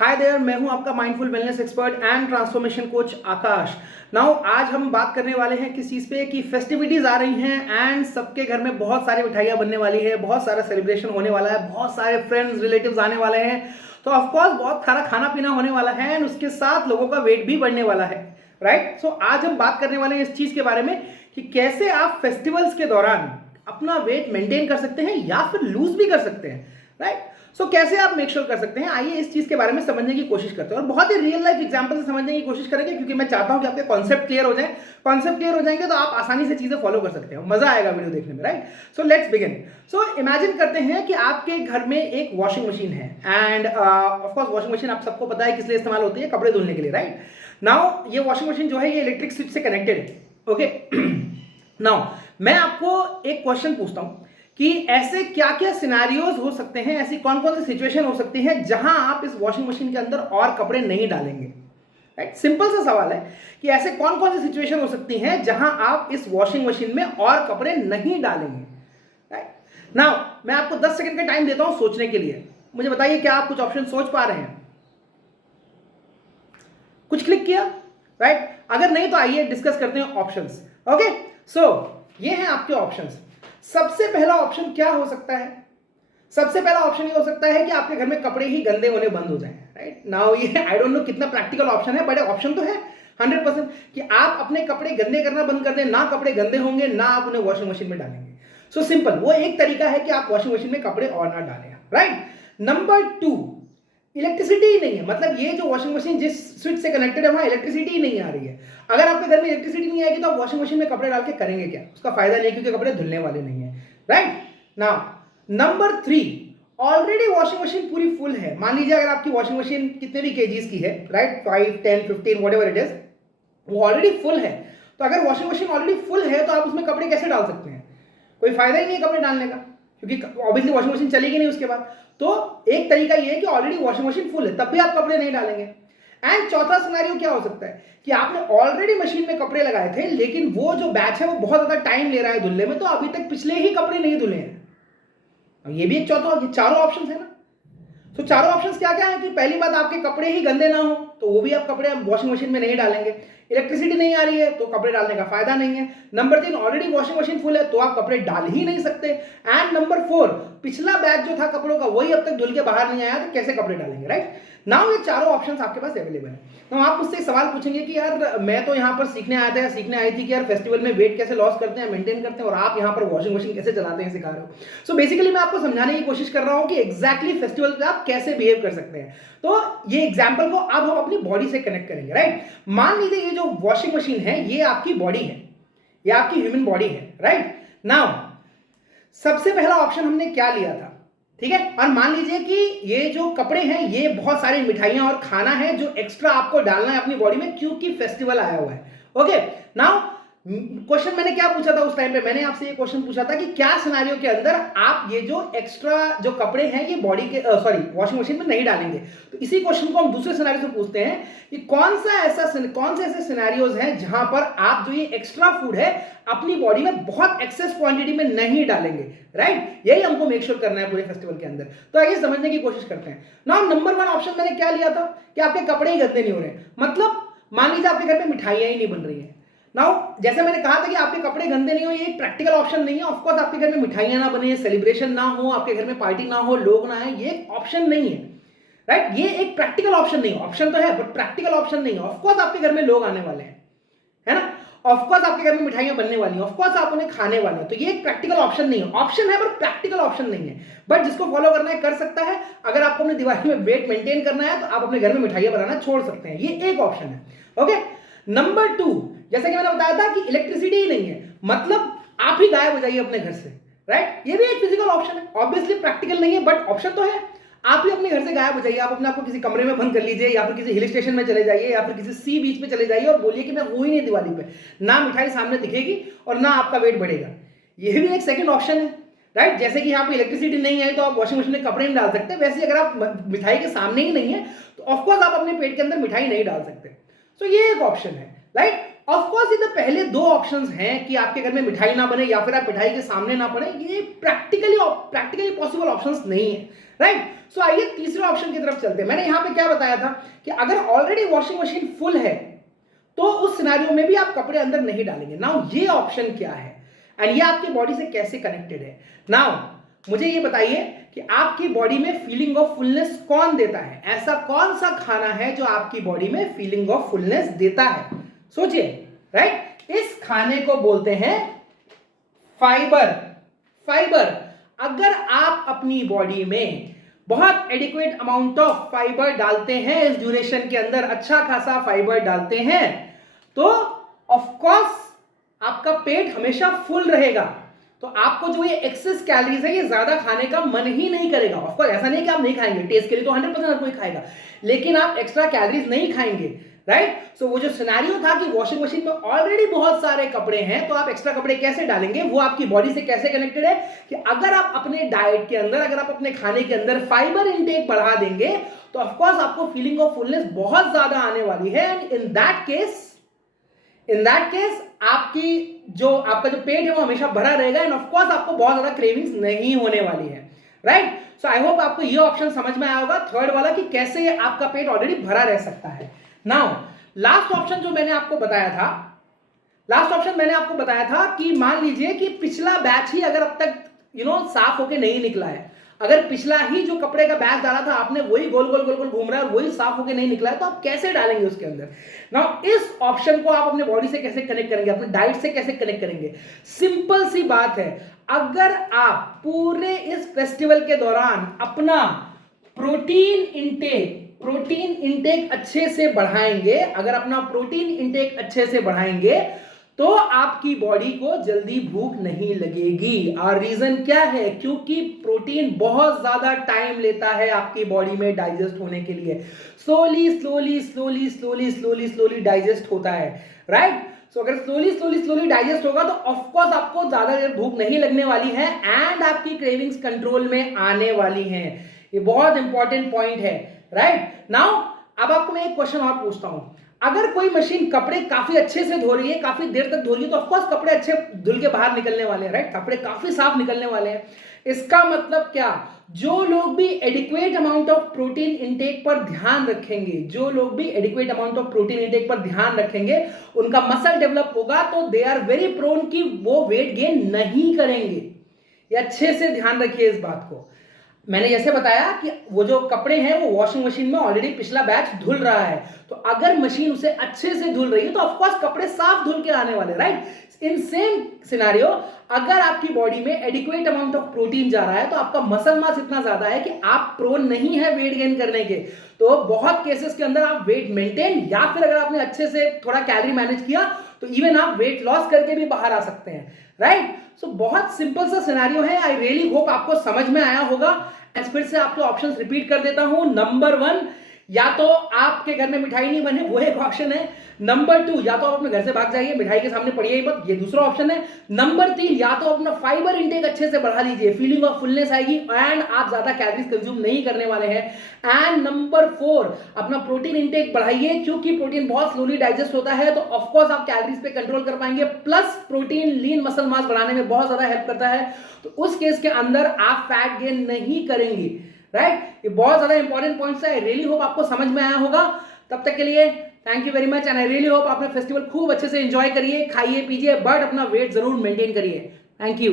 Hi there, मैं हूं आपका mindful wellness expert and transformation coach Akash. Now आज हम बात करने वाले हैं किस चीज़ पे कि फेस्टिविटीज़ आ रही हैं एंड सबके घर में बहुत सारी मिठाइयाँ बनने वाली है, बहुत सारा सेलिब्रेशन होने वाला है, बहुत सारे फ्रेंड्स रिलेटिव्स आने वाले हैं। तो ऑफकोर्स बहुत सारा खाना पीना होने वाला है एंड उसके साथ लोगों का वेट भी बढ़ने वाला है, राइट। सो आज हम बात करने वाले हैं इस चीज़ के बारे में कि कैसे आप फेस्टिवल्स के दौरान अपना वेट मेंटेन कर सकते हैं या फिर लूज भी कर सकते हैं, राइट। सो कैसे आप मेक श्योर कर सकते हैं, आइए इस चीज के बारे में समझने की कोशिश करते हैं और बहुत ही रियल लाइफ एग्जांपल से समझने की कोशिश करेंगे, क्योंकि मैं चाहता हूं कि आपके कॉन्सेप्ट क्लियर हो जाए। कॉन्सेप्ट क्लियर हो जाएंगे तो आप आसानी से चीजें फॉलो कर सकते हैं, मजा आएगा वीडियो देखने में, right. So let's begin. So imagine करते हैं कि आपके घर में एक वॉशिंग मशीन है end of course washing machine आप सबको पता है किस लिए इस्तेमाल होती है, कपड़े धुलने के लिए, राइट। नाउ ये वॉशिंग मशीन जो है ये इलेक्ट्रिक स्विच से कनेक्टेड है, ओके। नाउ मैं आपको एक क्वेश्चन पूछता हूं कि ऐसे क्या क्या सिनेरियोज हो सकते हैं, ऐसी कौन कौन सी सिचुएशन हो सकती है जहां आप इस वॉशिंग मशीन के अंदर और कपड़े नहीं डालेंगे, राइट। सिंपल सा सवाल है कि ऐसे कौन कौन सी सिचुएशन हो सकती हैं जहां आप इस वॉशिंग मशीन में और कपड़े नहीं डालेंगे, राइट। नाउ मैं आपको 10 सेकंड का टाइम देता हूं सोचने के लिए। मुझे बताइए क्या आप कुछ ऑप्शन सोच पा रहे हैं? कुछ क्लिक किया, राइट। अगर नहीं तो आइए डिस्कस करते हैं ऑप्शंस, ओके। सो ये हैं आपके ऑप्शंस। सबसे पहला ऑप्शन क्या हो सकता है? सबसे पहला ऑप्शन ये हो सकता है कि आपके घर में कपड़े ही गंदे होने बंद हो जाएं, राइट। नाउ ये आई डोंट नो कितना प्रैक्टिकल ऑप्शन है, बट ऑप्शन तो है 100% कि आप अपने कपड़े गंदे करना बंद कर दें, ना कपड़े गंदे होंगे ना आप उन्हें वॉशिंग मशीन में डालेंगे। सो सिंपल, वो एक तरीका है कि आप वॉशिंग मशीन में कपड़े और ना डालें, राइट। नंबर 2, इलेक्ट्रिसिटी ही नहीं है, मतलब ये जो वॉशिंग मशीन जिस स्विच से कनेक्टेड है वहां इलेक्ट्रिसिटी ही नहीं आ रही है। अगर आपके घर में इलेक्ट्रिसिटी नहीं आएगी तो आप वॉशिंग मशीन में कपड़े डाल के करेंगे क्या? उसका फायदा नहीं, क्योंकि कपड़े धुलने वाले नहीं है, right. Now number 3, already washing machine पूरी फुल है। मान लीजिए अगर आपकी वॉशिंग मशीन कितने भी केजीज की है, राइट, 5 10 15 व्हाटएवर इट इज, वो ऑलरेडी फुल है। तो अगर वॉशिंग मशीन ऑलरेडी फुल है तो आप उसमें कपड़े कैसे डाल सकते हैं? कोई फायदा ही नहीं है कपड़े डालने का, क्योंकि ऑब्वियसली वॉशिंग मशीन चलेगी नहीं उसके बाद। तो एक तरीका ये है कि ऑलरेडी वॉशिंग मशीन फुल है तब भी आप कपड़े नहीं डालेंगे। एंड चौथा सिनेरियो क्या हो सकता है कि आपने ऑलरेडी मशीन में कपड़े लगाए थे, लेकिन वो जो बैच है वो बहुत ज्यादा टाइम ले रहा है धुलने में, तो अभी तक पिछले ही कपड़े नहीं धुले हैं। ये भी एक चौथा, ये चारों ऑप्शन है ना। तो चारों ऑप्शंस क्या क्या है कि पहली बात आपके कपड़े ही गंदे ना हो तो वो भी आप कपड़े वॉशिंग मशीन में नहीं डालेंगे। इलेक्ट्रिसिटी नहीं आ रही है तो कपड़े डालने का फायदा नहीं है। Number 3, already washing machine full है तो आप कपड़े डाल ही नहीं सकते। एंड नंबर 4, पिछला बैच जो था कपड़ों का वही अब तक धुल के बाहर नहीं आया तो कैसे कपड़े डालेंगे, राइट। नाउ ये चारों ऑप्शंस आपके पास अवेलेबल है। तो आप मुझसे सवाल पूछेंगे कि यार मैं तो यहाँ पर सीखने आया था या सीखने आई थी कि यार फेस्टिवल में वेट कैसे लॉस करते हैं, मेंटेन करते हैं, और आप यहाँ पर वॉशिंग मशीन कैसे चलाते हैं सिखा रहे हो। सो बेसिकली मैं आपको समझाने की कोशिश कर रहा हूँ कि एग्जैक्टली फेस्टिवल पे आप कैसे बिहेव कर सकते हैं। तो ये एग्जाम्पल को अब हम अपनी बॉडी से कनेक्ट करेंगे, राइट। मान लीजिए ये जो वॉशिंग मशीन है ये आपकी बॉडी है, ये आपकी ह्यूमन बॉडी है, राइट। नाउ सबसे पहला ऑप्शन हमने क्या लिया था, ठीक है। और मान लीजिए कि ये जो कपड़े हैं ये बहुत सारी मिठाइयां और खाना है जो एक्स्ट्रा आपको डालना है अपनी बॉडी में क्योंकि फेस्टिवल आया हुआ है, ओके। नाउ क्वेश्चन मैंने क्या पूछा था उस टाइम पे? मैंने आपसे ये क्वेश्चन पूछा था कि क्या सिनेरियो के अंदर आप ये जो एक्स्ट्रा जो कपड़े हैं ये बॉडी के वॉशिंग मशीन में नहीं डालेंगे। तो इसी क्वेश्चन को हम दूसरे सिनेरियो से पूछते हैं कि कौन से ऐसे सिनेरियोज हैं जहां पर आप जो ये एक्स्ट्रा फूड है अपनी बॉडी में बहुत एक्सेस क्वांटिटी में नहीं डालेंगे, राइट। यही हमको मेक श्योर करना है पूरे फेस्टिवल के अंदर। तो आइए समझने की कोशिश करते हैं। नाउ नंबर 1 ऑप्शन मैंने क्या लिया था कि आपके कपड़े ही गंदे नहीं हो रहे, मतलब मान लीजिए आपके घर में मिठाइयां ही नहीं बन रही है। नाउ जैसे मैंने कहा था कि आपके कपड़े गंदे नहीं हो, ये एक प्रैक्टिकल ऑप्शन नहीं है। ऑफ कोर्स आपके घर में मिठाइयां ना बने, सेलिब्रेशन ना हो, आपके घर में पार्टी ना हो, लोग ना आए, ये ऑप्शन नहीं है, राइट। ये एक प्रैक्टिकल ऑप्शन नहीं है, ऑप्शन तो है बट प्रैक्टिकल ऑप्शन नहीं है। ऑफ कोर्स आपके घर में लोग आने वाले हैं, है ना। ऑफ कोर्स आपके घर में मिठाइयां बनने वाली हैं, ऑफ कोर्स आप उन्हें खाने वाले हैं। तो ये एक प्रैक्टिकल ऑप्शन नहीं है, ऑप्शन है पर प्रैक्टिकल ऑप्शन नहीं है। बट जिसको फॉलो करना है कर सकता है। अगर आपको अपनी दिवाली में वेट मेंटेन करना है तो आप अपने घर में मिठाइयां बनाना छोड़ सकते हैं, ये एक ऑप्शन है, ओके। नंबर 2, जैसे कि मैंने बताया था कि इलेक्ट्रिसिटी ही नहीं है, मतलब आप ही गायब हो जाइए अपने घर से, राइट। ये भी एक फिजिकल ऑप्शन है, ऑब्वियसली प्रैक्टिकल नहीं है बट ऑप्शन तो है। आप ही अपने घर से गायब हो जाइए, आप अपने आपको किसी कमरे में बंद कर लीजिए या फिर किसी हिल स्टेशन में चले जाइए या फिर किसी सी बीच पे चले जाइए और बोलिए कि मैं हूं ही नहीं दिवाली पे, ना मिठाई सामने दिखेगी और ना आपका वेट बढ़ेगा। ये भी एक सेकंड ऑप्शन है, राइट। जैसे कि यहाँ पे इलेक्ट्रिसिटी नहीं है तो आप वॉशिंग मशीन में कपड़े नहीं डाल सकते, वैसे अगर आप मिठाई के सामने ही नहीं है तो ऑफकोर्स आप अपने पेट के अंदर मिठाई नहीं डाल सकते। तो ये एक ऑप्शन है, राइट। ऑफ कोर्स ये तो पहले दो ऑप्शंस हैं कि आपके घर में मिठाई ना बने या फिर आप मिठाई के सामने ना पड़े, ये प्रैक्टिकली पॉसिबल ऑप्शंस नहीं है, राइट। सो आइए तीसरे ऑप्शन की तरफ चलते हैं। मैंने यहां पे क्या बताया था कि अगर ऑलरेडी वॉशिंग मशीन फुल है तो उस सिनेरियो में भी आप कपड़े अंदर नहीं डालेंगे। नाउ ये ऑप्शन क्या है एंड ये आपकी बॉडी से कैसे कनेक्टेड है। नाउ मुझे ये बताइए कि आपकी बॉडी में फीलिंग ऑफ फुलनेस कौन देता है? ऐसा कौन सा खाना है जो आपकी बॉडी में फीलिंग ऑफ फुलनेस देता है? सोचिए, राइट। इस खाने को बोलते हैं फाइबर। फाइबर। अगर आप अपनी बॉडी में बहुत एडिक्वेट अमाउंट ऑफ फाइबर डालते हैं, इस ड्यूरेशन के अंदर अच्छा खासा फाइबर डालते हैं, तो ऑफ कोर्स आपका पेट हमेशा फुल रहेगा। तो आपको जो ये एक्सेस कैलोरीज है ये ज्यादा खाने का मन ही नहीं करेगा। ऑफ कोर्स ऐसा नहीं कि आप नहीं खाएंगे, टेस्ट के लिए तो 100% हर कोई खाएगा, लेकिन आप एक्स्ट्रा कैलोरीज नहीं खाएंगे, राइट। सो वो जो सिनेरियो था कि वॉशिंग मशीन में ऑलरेडी बहुत सारे कपड़े हैं तो आप एक्स्ट्रा कपड़े कैसे डालेंगे, वो आपकी बॉडी से कैसे कनेक्टेड है कि अगर आप अपने डाइट के अंदर, अगर आप अपने खाने के अंदर फाइबर इंटेक बढ़ा देंगे तो ऑफ कोर्स आपको फीलिंग ऑफ फुलनेस बहुत ज्यादा आने वाली है। एंड इन दैट केस आपका जो पेट है वो हमेशा भरा रहेगा एंड ऑफ कोर्स आपको बहुत ज्यादा क्रेविंग्स नहीं होने वाली है, राइट। सो आई होप आपको ये ऑप्शन समझ में आया होगा, थर्ड वाला, कि कैसे आपका पेट ऑलरेडी भरा रह सकता है। नाउ लास्ट ऑप्शन जो मैंने आपको बताया था कि मान लीजिए कि पिछला बैच ही अगर अब तक साफ होके नहीं निकला है, अगर पिछला ही जो कपड़े का बैच डाला था आपने वही गोल गोल गोल गोल घूम रहा है और वही साफ होके नहीं निकला है, तो आप कैसे डालेंगे उसके अंदर? नाउ इस ऑप्शन को आप अपने बॉडी से कैसे कनेक्ट करेंगे, अपने डाइट से कैसे कनेक्ट करेंगे? सिंपल सी बात है, अगर आप पूरे इस फेस्टिवल के दौरान अपना प्रोटीन इंटेक अच्छे से बढ़ाएंगे, अगर अपना प्रोटीन इंटेक अच्छे से बढ़ाएंगे तो आपकी बॉडी को जल्दी भूख नहीं लगेगी। और रीजन क्या है? क्योंकि प्रोटीन बहुत ज्यादा टाइम लेता है आपकी बॉडी में डाइजेस्ट होने के लिए, स्लोली डाइजेस्ट होता है, राइट। सो अगर स्लोली डाइजेस्ट होगा तो ऑफ कोर्स आपको ज्यादा देर भूख नहीं लगने वाली है एंड आपकी क्रेविंग्स कंट्रोल में आने वाली हैं। ये बहुत इंपॉर्टेंट पॉइंट है, राइट। नाउ अब आपको मैं एक क्वेश्चन और पूछता हूं, अगर कोई मशीन कपड़े काफी अच्छे से धो रही है, काफी देर तक धो रही है, तो ऑफकोर्स कपड़े अच्छे धुल के बाहर निकलने वाले हैं, राइट। कपड़े काफी साफ निकलने वाले हैं। इसका मतलब क्या? जो लोग भी adequate amount of protein intake पर ध्यान रखेंगे, उनका मसल डेवलप होगा, तो दे आर वेरी प्रोन कि वो वेट गेन नहीं करेंगे। ये अच्छे से ध्यान रखिए इस बात को। मैंने जैसे बताया कि वो जो कपड़े हैं वो वॉशिंग मशीन में ऑलरेडी पिछला बैच धुल रहा है, तो अगर मशीन उसे अच्छे से धुल रही है तो ऑफ कोर्स कपड़े साफ धुल के आने वाले, राइट। इन सेम सिनेरियो अगर आपकी बॉडी में एडिक्वेट अमाउंट ऑफ प्रोटीन जा रहा है तो आपका मसल मास इतना ज्यादा है कि आप प्रोन नहीं है वेट गेन करने के, तो बहुत केसेस के अंदर आप वेट मेंटेन या फिर अगर आपने अच्छे से थोड़ा कैलोरी मैनेज किया तो इवन आप वेट लॉस करके भी बाहर आ सकते हैं, राइट। सो बहुत सिंपल सा सिनेरियो है। आई रियली होप आपको समझ में आया होगा। फिर से आपके ऑप्शंस रिपीट कर देता हूं। नंबर 1, या तो आपके घर में मिठाई नहीं बने, वो एक ऑप्शन है। नंबर 2, या तो आप अपने घर से भाग जाइए, मिठाई के सामने पड़िए ही मत, ये दूसरा ऑप्शन है। नंबर 3, या तो अपना फाइबर इंटेक अच्छे से बढ़ा लीजिए, फीलिंग ऑफ फुलनेस आएगी एंड आप ज्यादा कैलोरीज कंज्यूम नहीं करने वाले हैं। एंड नंबर 4, अपना प्रोटीन इंटेक बढ़ाइए, क्योंकि प्रोटीन बहुत स्लोली डाइजेस्ट होता है, तो ऑफकोर्स आप कैलोरीज पे कंट्रोल कर पाएंगे, plus protein lean muscle mass बढ़ाने में बहुत ज्यादा हेल्प करता है, तो उस केस के अंदर आप फैट गेन नहीं करेंगे, राइट। ये बहुत ज्यादा इंपॉर्टेंट पॉइंट्स है। आई रियली होप आपको समझ में आया होगा। तब तक के लिए thank you very much and I really hope आपने फेस्टिवल खूब अच्छे से एंजॉय करिए, खाइए पीजिए, बट अपना वेट जरूर मेंटेन करिए। Thank you.